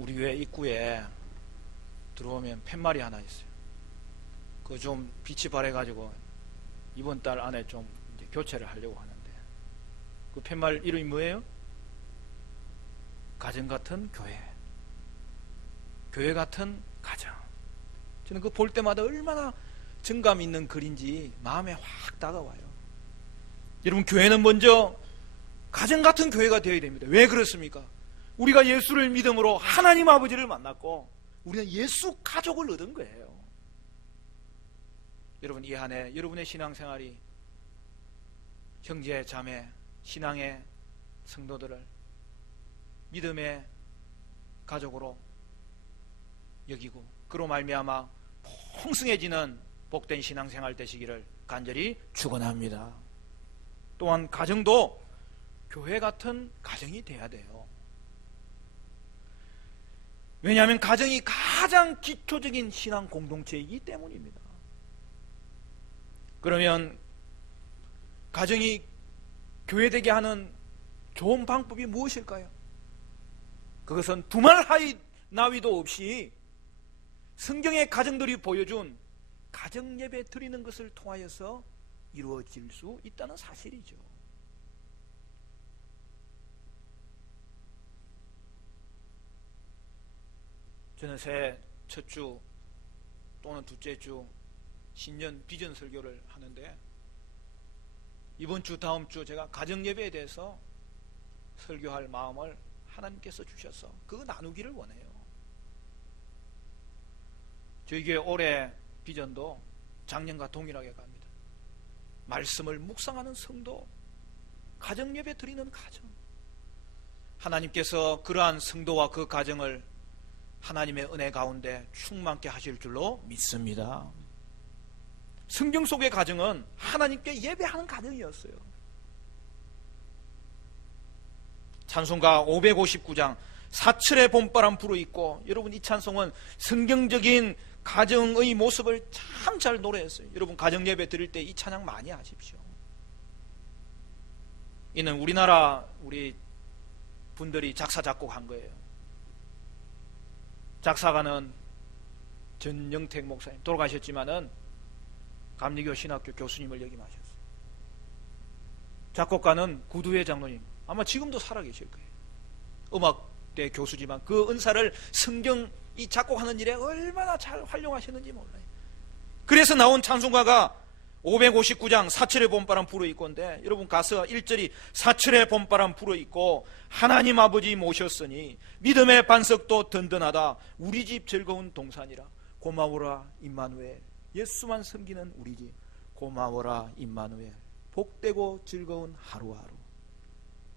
우리 교회 입구에 들어오면 팻말이 하나 있어요. 그거 좀 빛이 발해가지고 이번 달 안에 좀 이제 교체를 하려고 하는데, 그 팻말 이름이 뭐예요? 가정 같은 교회, 교회 같은 가정. 저는 그거 볼 때마다 얼마나 정감 있는 글인지 마음에 확 다가와요. 여러분, 교회는 먼저 가정 같은 교회가 되어야 됩니다. 왜 그렇습니까? 우리가 예수를 믿음으로 하나님 아버지를 만났고 우리는 예수 가족을 얻은 거예요. 여러분, 이 한 해 여러분의 신앙생활이 형제 자매 신앙의 성도들을 믿음의 가족으로 여기고 그로 말미암아 풍성해지는 복된 신앙생활 되시기를 간절히 축원합니다. 또한 가정도 교회 같은 가정이 돼야 돼요. 왜냐하면 가정이 가장 기초적인 신앙 공동체이기 때문입니다. 그러면 가정이 교회되게 하는 좋은 방법이 무엇일까요? 그것은 두말 하이 나위도 없이 성경의 가정들이 보여준 가정 예배 드리는 것을 통하여서 이루어질 수 있다는 사실이죠. 저는 새해 첫 주 또는 둘째 주 신년 비전 설교를 하는데, 이번 주 다음 주 제가 가정 예배에 대해서 설교할 마음을 하나님께서 주셔서 그거 나누기를 원해요. 저희 교회 올해 비전도 작년과 동일하게 갑니다. 말씀을 묵상하는 성도, 가정 예배 드리는 가정. 하나님께서 그러한 성도와 그 가정을 하나님의 은혜 가운데 충만케 하실 줄로 믿습니다. 성경 속의 가정은 하나님께 예배하는 가정이었어요. 찬송가 559장 사철의 봄바람 불어있고, 여러분, 이 찬송은 성경적인 가정의 모습을 참 잘 노래했어요. 여러분, 가정 예배 드릴 때 이 찬양 많이 하십시오. 이는 우리나라 우리 분들이 작사 작곡한 거예요. 작사가는 전영택 목사님, 돌아가셨지만은 감리교 신학교 교수님을 역임하셨어요. 작곡가는 구두회 장로님, 아마 지금도 살아계실 거예요. 음악대 교수지만 그 은사를 성경 이 작곡하는 일에 얼마나 잘 활용하셨는지 몰라요. 그래서 나온 찬송가가 559장 사철의 봄바람 불어있고인데, 여러분 가서 1절이 사철의 봄바람 불어있고 하나님 아버지 모셨으니 믿음의 반석도 든든하다 우리 집 즐거운 동산이라 고마워라 임마누엘 예수만 섬기는 우리 집 고마워라 임마누엘 복되고 즐거운 하루하루.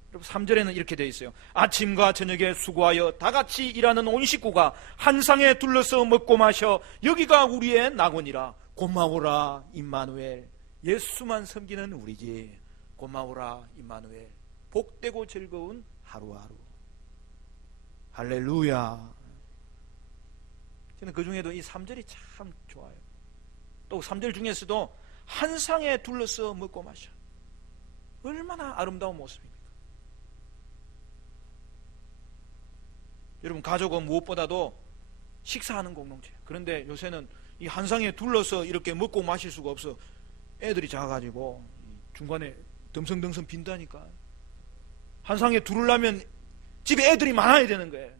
여러분 3절에는 이렇게 되어 있어요. 아침과 저녁에 수고하여 다같이 일하는 온 식구가 한 상에 둘러서 먹고 마셔 여기가 우리의 낙원이라 고마워라 임마누엘 예수만 섬기는 우리 집 고마워라 임마누엘 복되고 즐거운 하루하루. 할렐루야. 저는 그 중에도 이 3절이 참 좋아요. 또 3절 중에서도 한 상에 둘러서 먹고 마셔. 얼마나 아름다운 모습입니까? 여러분, 가족은 무엇보다도 식사하는 공동체예요. 그런데 요새는 이 한 상에 둘러서 이렇게 먹고 마실 수가 없어. 애들이 작아가지고 중간에 덤성덤성 빈다니까. 한 상에 두르려면 집에 애들이 많아야 되는 거예요.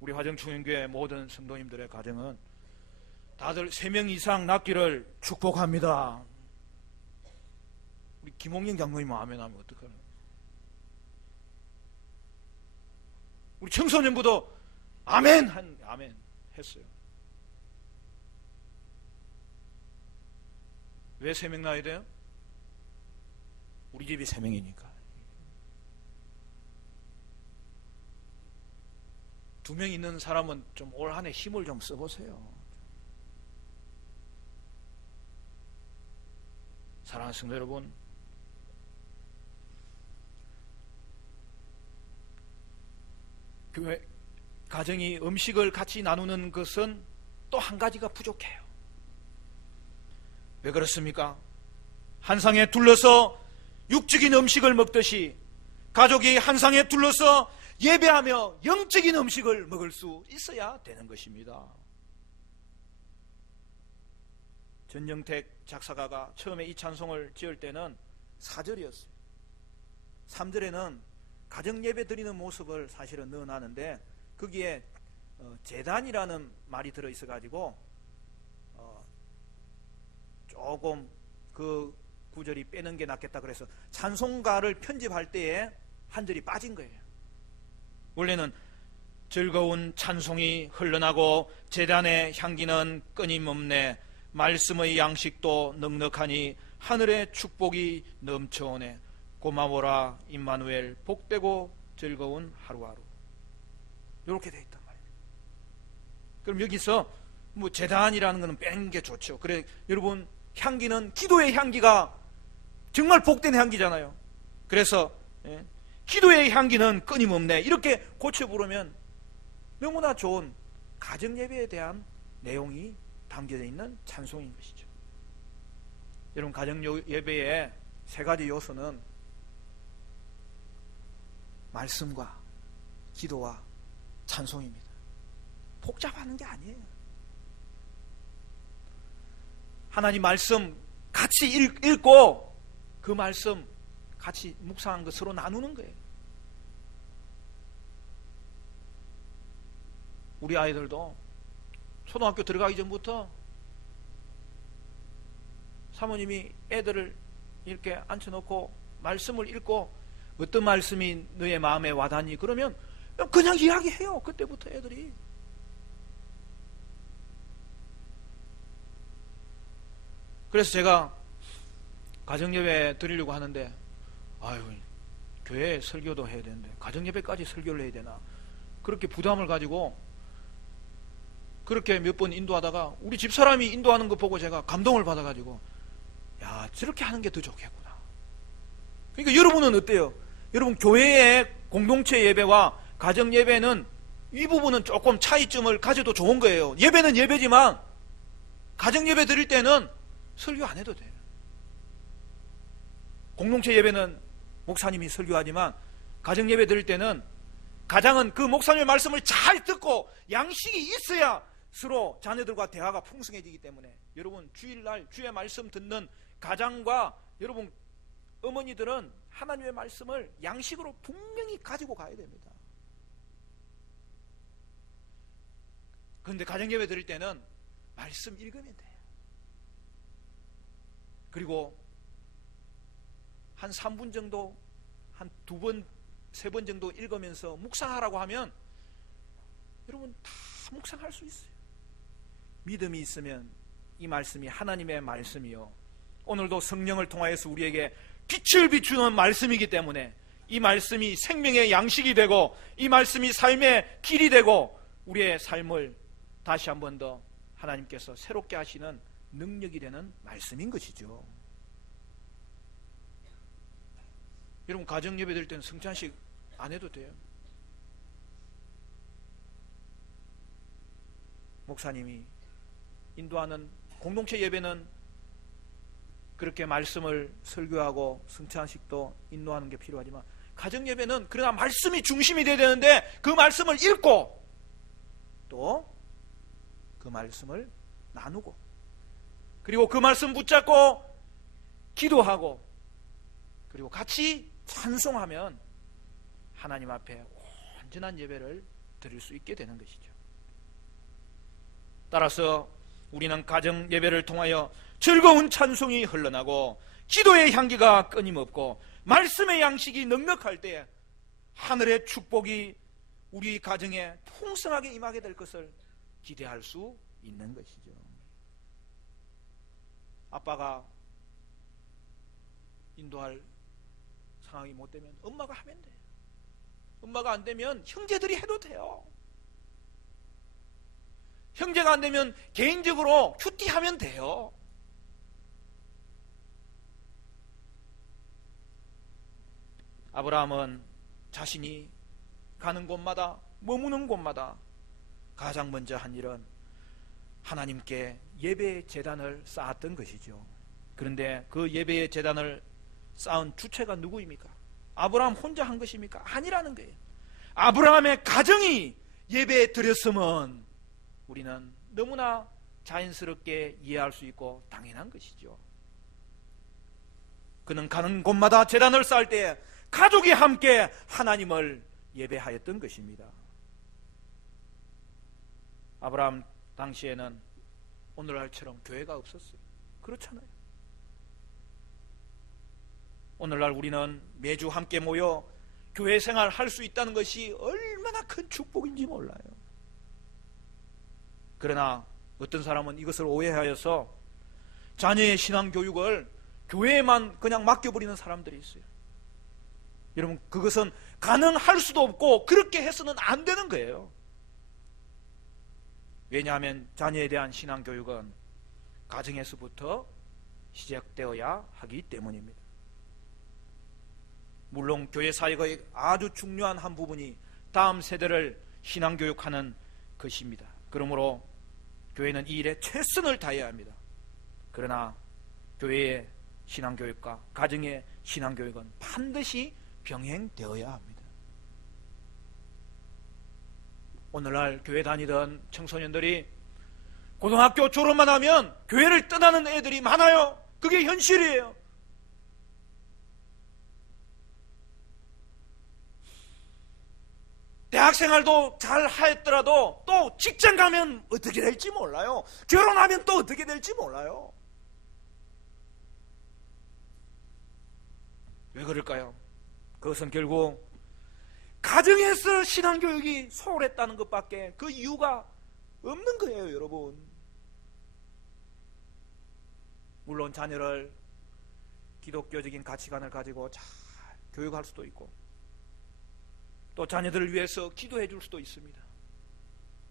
우리 화정충현교회 모든 성도님들의 가정은 다들 3명 이상 낳기를 축복합니다. 우리 김홍영 장로님은 아멘 하면 어떡하나. 우리 청소년부도 아멘 아멘 했어요. 왜 3명 낳아야 돼요? 우리 집이 3명이니까. 2명 있는 사람은 좀 올 한 해 힘을 좀 써보세요. 사랑하는 성도 여러분, 교회 가정이 음식을 같이 나누는 것은 또 한 가지가 부족해요. 왜 그렇습니까? 한 상에 둘러서 육적인 음식을 먹듯이 가족이 한 상에 둘러서 예배하며 영적인 음식을 먹을 수 있어야 되는 것입니다. 전정택 작사가가 처음에 이 찬송을 지을 때는 4절이었어요. 3절에는 가정 예배 드리는 모습을 사실은 넣어놨는데 거기에 제단이라는 말이 들어있어 가지고 조금 그 구절이 빼는 게 낫겠다 그래서 찬송가를 편집할 때에 한 절이 빠진 거예요. 원래는 즐거운 찬송이 흘러나고 제단의 향기는 끊임없네 말씀의 양식도 넉넉하니 하늘의 축복이 넘쳐오네 고마워라 임마누엘 복되고 즐거운 하루하루 이렇게 돼 있단 말이에요. 그럼 여기서 뭐 제단이라는 거는 빼는 게 좋죠. 그래 여러분 향기는 기도의 향기가 정말 복된 향기잖아요. 그래서 기도의 향기는 끊임없네 이렇게 고쳐 부르면 너무나 좋은 가정 예배에 대한 내용이 담겨져 있는 찬송인 것이죠. 여러분 가정 예배의 세 가지 요소는 말씀과 기도와 찬송입니다. 복잡한 게 아니에요. 하나님 말씀 같이 읽고 그 말씀 같이 묵상한 것 서로 나누는 거예요. 우리 아이들도 초등학교 들어가기 전부터 사모님이 애들을 이렇게 앉혀놓고 말씀을 읽고 어떤 말씀이 너의 마음에 와닿니? 그러면 그냥 이야기해요. 그때부터 애들이. 그래서 제가 가정예배 드리려고 하는데 아유 교회 설교도 해야 되는데 가정예배까지 설교를 해야 되나 그렇게 부담을 가지고 그렇게 몇 번 인도하다가 우리 집사람이 인도하는 거 보고 제가 감동을 받아가지고 야 저렇게 하는 게 더 좋겠구나. 그러니까 여러분은 어때요? 여러분 교회의 공동체 예배와 가정 예배는 이 부분은 조금 차이점을 가져도 좋은 거예요. 예배는 예배지만 가정 예배 드릴 때는 설교 안 해도 돼요. 공동체 예배는 목사님이 설교하지만 가정 예배 드릴 때는 가장은 그 목사님의 말씀을 잘 듣고 양식이 있어야 서로 자녀들과 대화가 풍성해지기 때문에 여러분 주일날 주의 말씀 듣는 가장과 여러분 어머니들은 하나님의 말씀을 양식으로 분명히 가지고 가야 됩니다. 그런데 가정예배 드릴 때는 말씀 읽으면 돼요. 그리고 한 3분 정도 한 2번 3번 정도 읽으면서 묵상하라고 하면 여러분 다 묵상할 수 있어요. 믿음이 있으면 이 말씀이 하나님의 말씀이요 오늘도 성령을 통하여서 우리에게 빛을 비추는 말씀이기 때문에 이 말씀이 생명의 양식이 되고 이 말씀이 삶의 길이 되고 우리의 삶을 다시 한 번 더 하나님께서 새롭게 하시는 능력이 되는 말씀인 것이죠. 여러분 가정 예배 드릴 때는 성찬식 안 해도 돼요. 목사님이 인도하는 공동체 예배는 그렇게 말씀을 설교하고 성찬식도 인도하는 게 필요하지만 가정 예배는 그러나 말씀이 중심이 되어야 되는데 그 말씀을 읽고 또 그 말씀을 나누고 그리고 그 말씀 붙잡고 기도하고 그리고 같이 찬송하면 하나님 앞에 온전한 예배를 드릴 수 있게 되는 것이죠. 따라서 우리는 가정 예배를 통하여 즐거운 찬송이 흘러나고 기도의 향기가 끊임없고 말씀의 양식이 넉넉할 때 하늘의 축복이 우리 가정에 풍성하게 임하게 될 것을 기대할 수 있는 것이죠. 아빠가 인도할 상황이 못 되면 엄마가 하면 돼요. 엄마가 안 되면 형제들이 해도 돼요. 형제가 안 되면 개인적으로 큐티하면 돼요. 아브라함은 자신이 가는 곳마다 머무는 곳마다 가장 먼저 한 일은 하나님께 예배의 제단을 쌓았던 것이죠. 그런데 그 예배의 제단을 쌓은 주체가 누구입니까? 아브라함 혼자 한 것입니까? 아니라는 거예요. 아브라함의 가정이 예배 드렸으면 우리는 너무나 자연스럽게 이해할 수 있고 당연한 것이죠. 그는 가는 곳마다 제단을 쌓을 때 가족이 함께 하나님을 예배하였던 것입니다. 아브라함 당시에는 오늘날처럼 교회가 없었어요. 그렇잖아요. 오늘날 우리는 매주 함께 모여 교회 생활 할 수 있다는 것이 얼마나 큰 축복인지 몰라요. 그러나 어떤 사람은 이것을 오해하여서 자녀의 신앙교육을 교회에만 그냥 맡겨버리는 사람들이 있어요. 여러분, 그것은 가능할 수도 없고 그렇게 해서는 안 되는 거예요. 왜냐하면 자녀에 대한 신앙교육은 가정에서부터 시작되어야 하기 때문입니다. 물론 교회 사역의 아주 중요한 한 부분이 다음 세대를 신앙교육하는 것입니다. 그러므로 교회는 이 일에 최선을 다해야 합니다. 그러나 교회의 신앙교육과 가정의 신앙교육은 반드시 병행되어야 합니다. 오늘날 교회 다니던 청소년들이 고등학교 졸업만 하면 교회를 떠나는 애들이 많아요. 그게 현실이에요. 대학생활도 잘 하였더라도 또 직장 가면 어떻게 될지 몰라요. 결혼하면 또 어떻게 될지 몰라요. 왜 그럴까요? 그것은 결국 가정에서 신앙교육이 소홀했다는 것밖에 그 이유가 없는 거예요, 여러분. 물론 자녀를 기독교적인 가치관을 가지고 잘 교육할 수도 있고 또 자녀들을 위해서 기도해 줄 수도 있습니다.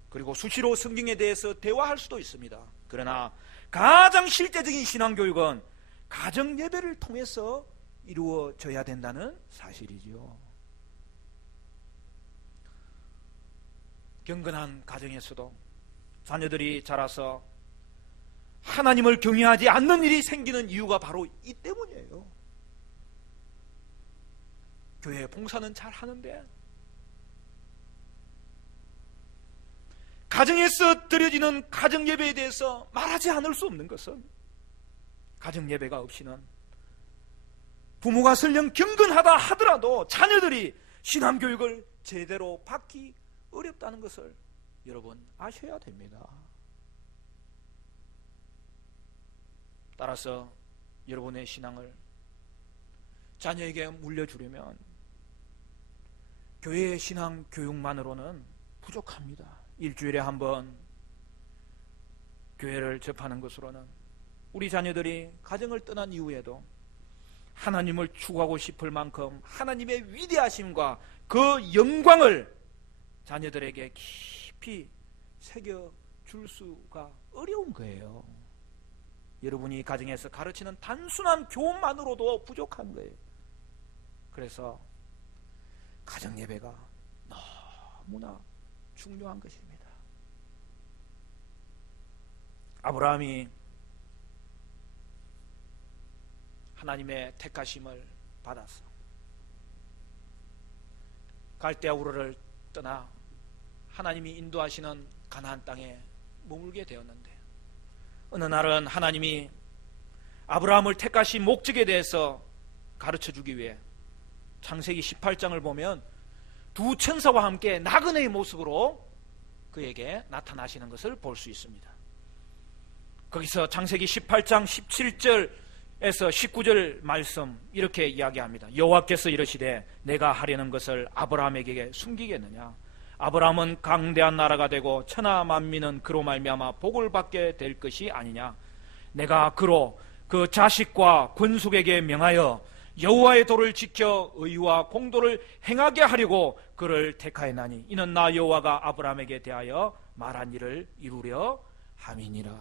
그리고 수시로 성경에 대해서 대화할 수도 있습니다. 그러나 가장 실제적인 신앙교육은 가정 예배를 통해서 이루어져야 된다는 사실이죠. 경건한 가정에서도 자녀들이 자라서 하나님을 경외하지 않는 일이 생기는 이유가 바로 이 때문이에요. 교회 봉사는 잘 하는데 가정에서 드려지는 가정 예배에 대해서 말하지 않을 수 없는 것은 가정 예배가 없이는 부모가 설령 경건하다 하더라도 자녀들이 신앙교육을 제대로 받기 어렵다는 것을 여러분 아셔야 됩니다. 따라서 여러분의 신앙을 자녀에게 물려주려면 교회의 신앙 교육만으로는 부족합니다. 일주일에 한 번 교회를 접하는 것으로는 우리 자녀들이 가정을 떠난 이후에도 하나님을 추구하고 싶을 만큼 하나님의 위대하심과 그 영광을 자녀들에게 깊이 새겨줄 수가 어려운 거예요. 여러분이 가정에서 가르치는 단순한 교훈만으로도 부족한 거예요. 그래서 가정 예배가 너무나 중요한 것입니다. 아브라함이 하나님의 택하심을 받았어. 갈대아 우르를 떠나 하나님이 인도하시는 가나안 땅에 머물게 되었는데 어느 날은 하나님이 아브라함을 택하신 목적에 대해서 가르쳐주기 위해 창세기 18장을 보면 두 천사와 함께 나그네의 모습으로 그에게 나타나시는 것을 볼 수 있습니다. 거기서 창세기 18장 17절에서 19절 말씀 이렇게 이야기합니다. 여호와께서 이르시되 내가 하려는 것을 아브라함에게 숨기겠느냐? 아브라함은 강대한 나라가 되고 천하 만민은 그로 말미암아 복을 받게 될 것이 아니냐? 내가 그로 그 자식과 권속에게 명하여 여호와의 도를 지켜 의와 공도를 행하게 하려고 그를 택하였나니 이는 나 여호와가 아브라함에게 대하여 말한 일을 이루려 함이니라.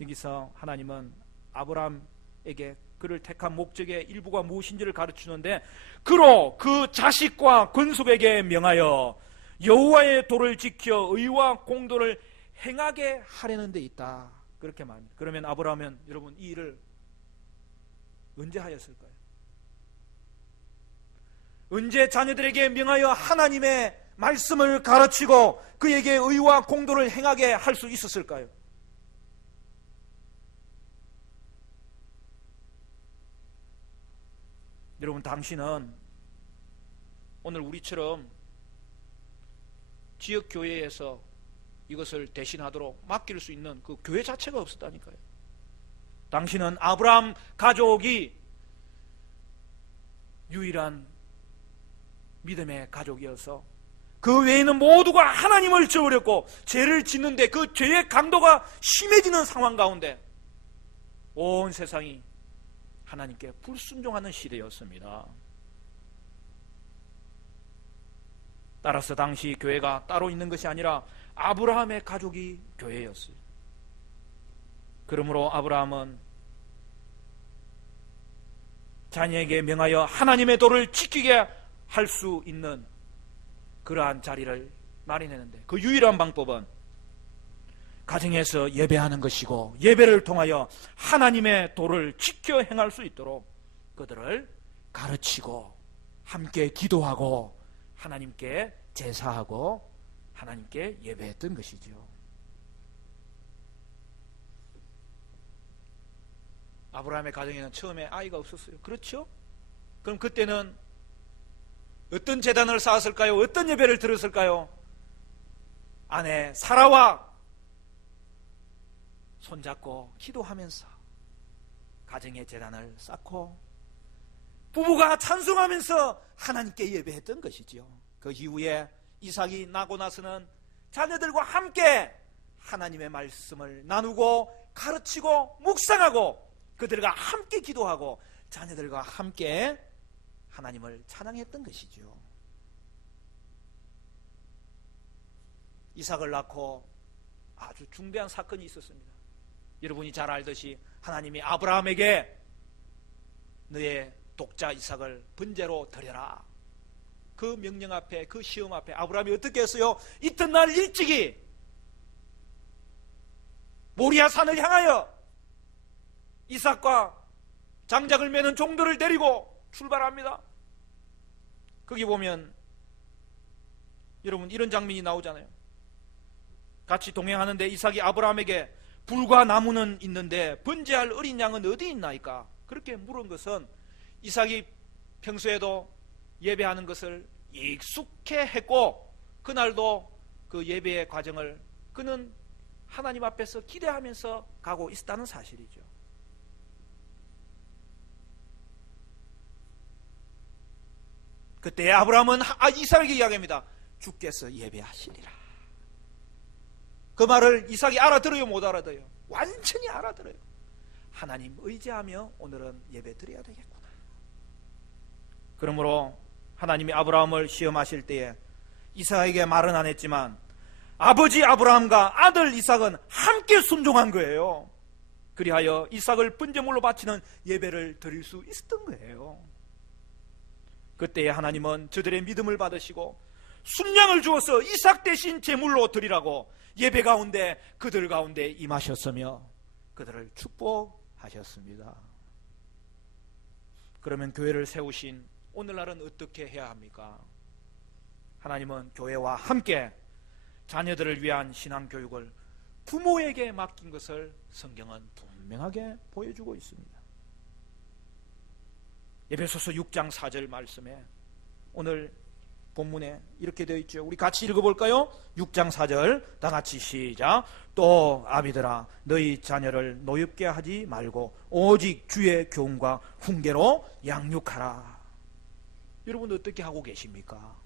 여기서 하나님은 아브라함에게 그를 택한 목적의 일부가 무엇인지를 가르치는데 그로 그 자식과 권속에게 명하여 여호와의 도를 지켜 의와 공도를 행하게 하려는 데 있다. 그렇게 말합니다. 그러면 아브라함은 여러분 이 일을 언제 하였을까요? 언제 자녀들에게 명하여 하나님의 말씀을 가르치고 그에게 의와 공도를 행하게 할 수 있었을까요? 여러분, 당신은 오늘 우리처럼 지역교회에서 이것을 대신하도록 맡길 수 있는 그 교회 자체가 없었다니까요. 당신은 아브라함 가족이 유일한 믿음의 가족이어서 그 외에는 모두가 하나님을 저버렸고 죄를 짓는데 그 죄의 강도가 심해지는 상황 가운데 온 세상이 하나님께 불순종하는 시대였습니다. 따라서 당시 교회가 따로 있는 것이 아니라 아브라함의 가족이 교회였어요. 그러므로 아브라함은 자녀에게 명하여 하나님의 도를 지키게 할 수 있는 그러한 자리를 마련했는데 그 유일한 방법은 가정에서 예배하는 것이고 예배를 통하여 하나님의 도를 지켜 행할 수 있도록 그들을 가르치고 함께 기도하고 하나님께 제사하고 하나님께 예배했던 것이죠. 아브라함의 가정에는 처음에 아이가 없었어요. 그렇죠? 그럼 그때는 어떤 제단을 쌓았을까요? 어떤 예배를 드렸을까요? 아내 사라와 손잡고 기도하면서 가정의 제단을 쌓고 부부가 찬송하면서 하나님께 예배했던 것이죠. 그 이후에 이삭이 나고 나서는 자녀들과 함께 하나님의 말씀을 나누고 가르치고 묵상하고 그들과 함께 기도하고 자녀들과 함께 하나님을 찬양했던 것이죠. 이삭을 낳고 아주 중대한 사건이 있었습니다. 여러분이 잘 알듯이 하나님이 아브라함에게 너의 독자 이삭을 번제로 드려라. 그 명령 앞에, 그 시험 앞에 아브라함이 어떻게 했어요? 이튿날 일찍이 모리아 산을 향하여 이삭과 장작을 매는 종들을 데리고 출발합니다. 거기 보면 여러분 이런 장면이 나오잖아요. 같이 동행하는데 이삭이 아브라함에게 불과 나무는 있는데 번제할 어린 양은 어디 있나이까? 그렇게 물은 것은 이삭이 평소에도 예배하는 것을 익숙해 했고 그날도 그 예배의 과정을 그는 하나님 앞에서 기대하면서 가고 있었다는 사실이죠. 그때 아브라함은 이삭에게 이야기합니다. 주께서 예배하시리라. 그 말을 이삭이 알아들어요, 못 알아들어요? 완전히 알아들어요. 하나님 의지하며 오늘은 예배 드려야 되겠구나. 그러므로 하나님이 아브라함을 시험하실 때에 이삭에게 말은 안 했지만 아버지 아브라함과 아들 이삭은 함께 순종한 거예요. 그리하여 이삭을 번제물로 바치는 예배를 드릴 수 있었던 거예요. 그때에 하나님은 저들의 믿음을 받으시고 순양을 주어서 이삭 대신 제물로 드리라고 예배 가운데 그들 가운데 임하셨으며 그들을 축복하셨습니다. 그러면 교회를 세우신 오늘날은 어떻게 해야 합니까? 하나님은 교회와 함께 자녀들을 위한 신앙교육을 부모에게 맡긴 것을 성경은 분명하게 보여주고 있습니다. 에베소서 6장 4절 말씀에 오늘 본문에 이렇게 되어 있죠. 우리 같이 읽어볼까요? 6장 4절 다 같이 시작. 또 아비들아 너희 자녀를 노엽게 하지 말고 오직 주의 교훈과 훈계로 양육하라. 여러분 어떻게 하고 계십니까?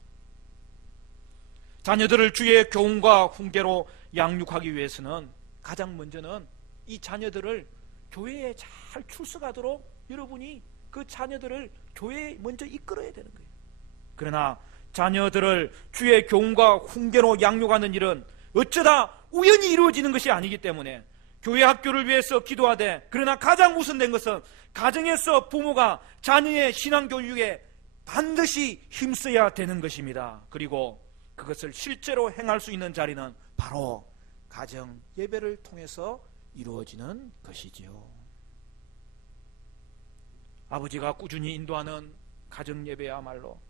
자녀들을 주의 교훈과 훈계로 양육하기 위해서는 가장 먼저는 이 자녀들을 교회에 잘 출석하도록 여러분이 그 자녀들을 교회에 먼저 이끌어야 되는 거예요. 그러나 자녀들을 주의 교훈과 훈계로 양육하는 일은 어쩌다 우연히 이루어지는 것이 아니기 때문에 교회 학교를 위해서 기도하되, 그러나 가장 우선된 것은 가정에서 부모가 자녀의 신앙교육에 반드시 힘써야 되는 것입니다. 그리고 그것을 실제로 행할 수 있는 자리는 바로 가정 예배를 통해서 이루어지는 것이지요. 아버지가 꾸준히 인도하는 가정 예배야말로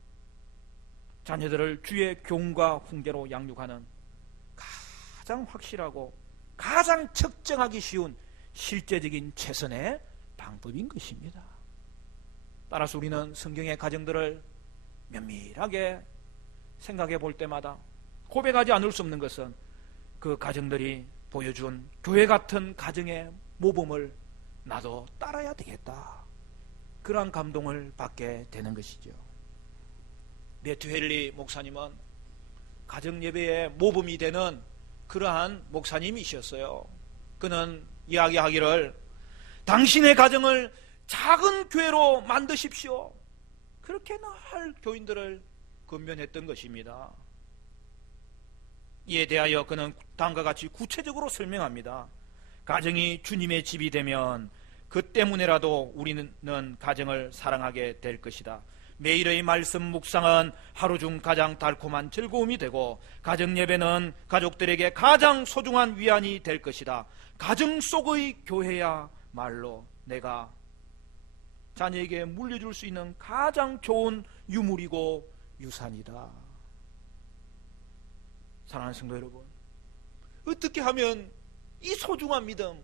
자녀들을 주의 교훈과 훈계로 양육하는 가장 확실하고 가장 측정하기 쉬운 실제적인 최선의 방법인 것입니다. 따라서 우리는 성경의 가정들을 면밀하게 생각해 볼 때마다 고백하지 않을 수 없는 것은 그 가정들이 보여준 교회 같은 가정의 모범을 나도 따라야 되겠다, 그러한 감동을 받게 되는 것이죠. 매튜 헨리 목사님은 가정예배의 모범이 되는 그러한 목사님이셨어요. 그는 이야기하기를, 당신의 가정을 작은 교회로 만드십시오, 그렇게 늘 교인들을 권면했던 것입니다. 이에 대하여 그는 다음과 같이 구체적으로 설명합니다. 가정이 주님의 집이 되면 그 때문에라도 우리는 가정을 사랑하게 될 것이다. 매일의 말씀 묵상은 하루 중 가장 달콤한 즐거움이 되고, 가정 예배는 가족들에게 가장 소중한 위안이 될 것이다. 가정 속의 교회야말로 내가 자녀에게 물려줄 수 있는 가장 좋은 유물이고 유산이다. 사랑하는 성도 여러분, 어떻게 하면 이 소중한 믿음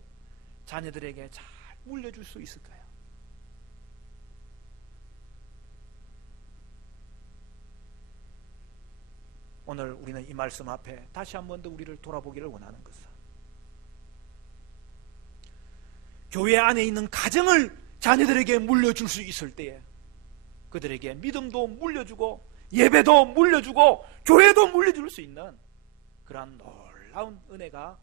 자녀들에게 잘 물려줄 수 있을까요? 오늘 우리는 이 말씀 앞에 다시 한 번 더 우리를 돌아보기를 원하는 것은, 교회 안에 있는 가정을 자녀들에게 물려줄 수 있을 때에 그들에게 믿음도 물려주고 예배도 물려주고 교회도 물려줄 수 있는 그러한 놀라운 은혜가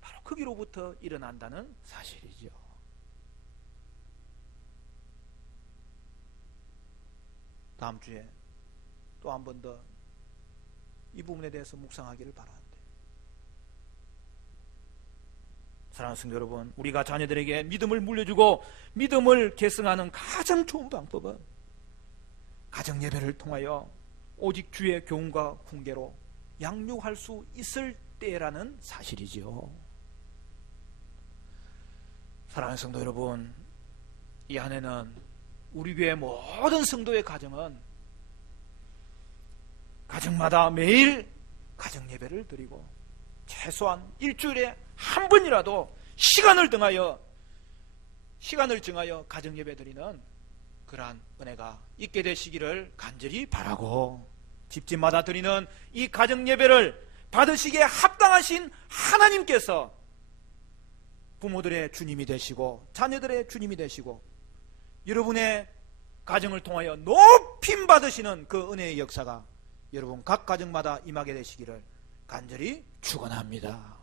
바로 거기로부터 일어난다는 사실이죠. 다음 주에 또 한 번 더 이 부분에 대해서 묵상하기를 바라는데, 사랑하는 성도 여러분, 우리가 자녀들에게 믿음을 물려주고 믿음을 계승하는 가장 좋은 방법은 가정 예배를 통하여 오직 주의 교훈과 훈계로 양육할 수 있을 때라는 사실이죠. 사랑하는 성도 여러분, 이 안에는 우리 교회 모든 성도의 가정은 가정마다 매일 가정 예배를 드리고 최소한 일주일에 한 번이라도 시간을 정하여 가정 예배 드리는 그러한 은혜가 있게 되시기를 간절히 바라고, 집집마다 드리는 이 가정 예배를 받으시기에 합당하신 하나님께서 부모들의 주님이 되시고 자녀들의 주님이 되시고 여러분의 가정을 통하여 높임 받으시는 그 은혜의 역사가 여러분 각 가정마다 임하게 되시기를 간절히 축원합니다.